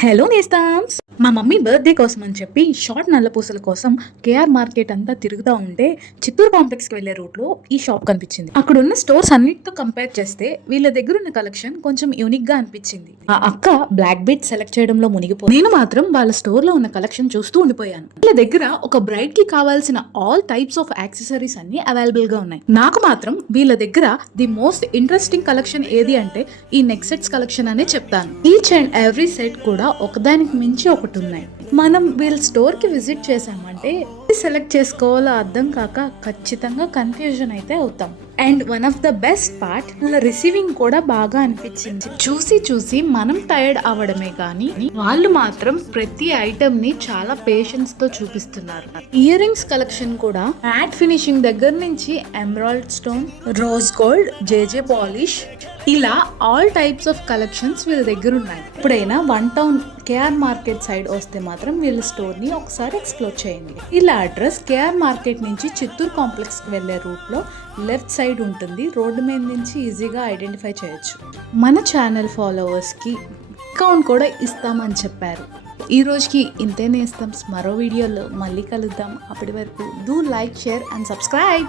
Hello నేస్తామ్స్. మా mummy birthday కోసం అని చెప్పి షార్ట్ నల్ల పూసల కోసం కేఆర్ మార్కెట్ అంతా తిరుగుతూ ఉంటే చిత్తూరు కాంప్లెక్స్కి వెళ్ళే రూట్లో ఈ షాప్ కనిపించింది. అక్కడ ఉన్న స్టోర్స్ అన్నిటితో కంపేర్ చేస్తే వీళ్ళ దగ్గర ఉన్న కలెక్షన్ కొంచెం యూనిక్గా అనిపించింది. ఆ అక్క బ్లాక్ బీట్ సెలెక్ట్ చేయడంలో మునిగిపో నేను మాత్రం వాళ్ళ స్టోర్లో ఉన్న కలెక్షన్ చూస్తూ ఉండిపోయాను. వీళ్ళ దగ్గర ఒక బ్రైడ్కి కావాల్సిన ఆల్ టైప్స్ ఆఫ్ యాక్సెసరీస్ అన్ని అవైలబుల్గా ఉన్నాయి. నాకు మాత్రం వీళ్ళ దగ్గర ది మోస్ట్ ఇంట్రెస్టింగ్ కలెక్షన్ ఏది అంటే ఈ నెక్ సెట్స్ కలెక్షన్ అనే చెప్తాను. ఈచ్ అండ్ ఎవ్రీ సెట్ కూడా ఒకదానికి మించి ఒకటి ఉన్నాయి. మనం వీళ్ళ స్టోర్కి విజిట్ చేసామంటే సెలెక్ట్ చేసుకోవాలో అర్థం కాక ఖచ్చితంగా కన్ఫ్యూజన్ అయితే అవుతాం. And one of the best part వాళ్ళ రిసీవింగ్ కూడా బాగా అనిపించింది. చూసి చూసి మనం టైర్డ్ అవ్వడమే కానీ వాళ్ళు మాత్రం ప్రతి ఐటమ్ని చాలా పేషెన్స్తో చూపిస్తున్నారు. ఇయర్ రింగ్స్ కలెక్షన్ కూడా మ్యాట్ ఫినిషింగ్ దగ్గర నుంచి emerald stone rose gold JJ polish ఇలా ఆల్ టైప్స్ ఆఫ్ కలెక్షన్స్ వీళ్ళ దగ్గర ఉన్నాయి ఇప్పుడైనా one town KR market side వస్తే మాత్రం వీళ్ళ స్టోర్ని ఒకసారి ఎక్స్ప్లోర్ చేయండి. ఇలా అడ్రస్ కేఆర్ మార్కెట్ నుంచి చిత్తూరు కాంప్లెక్స్కి వెళ్ళే రూట్లో లెఫ్ట్ సైడ్ ఉంటుంది. రోడ్డు మీద నుంచి ఈజీగా ఐడెంటిఫై చేయొచ్చు. మన ఛానల్ ఫాలోవర్స్కి డిస్కౌంట్ కూడా ఇస్తామని చెప్పారు. ఈ రోజుకి ఇంతేనే ఇస్తాం. మరో వీడియోలో మళ్ళీ కలుద్దాం. అప్పటి వరకు do like share and subscribe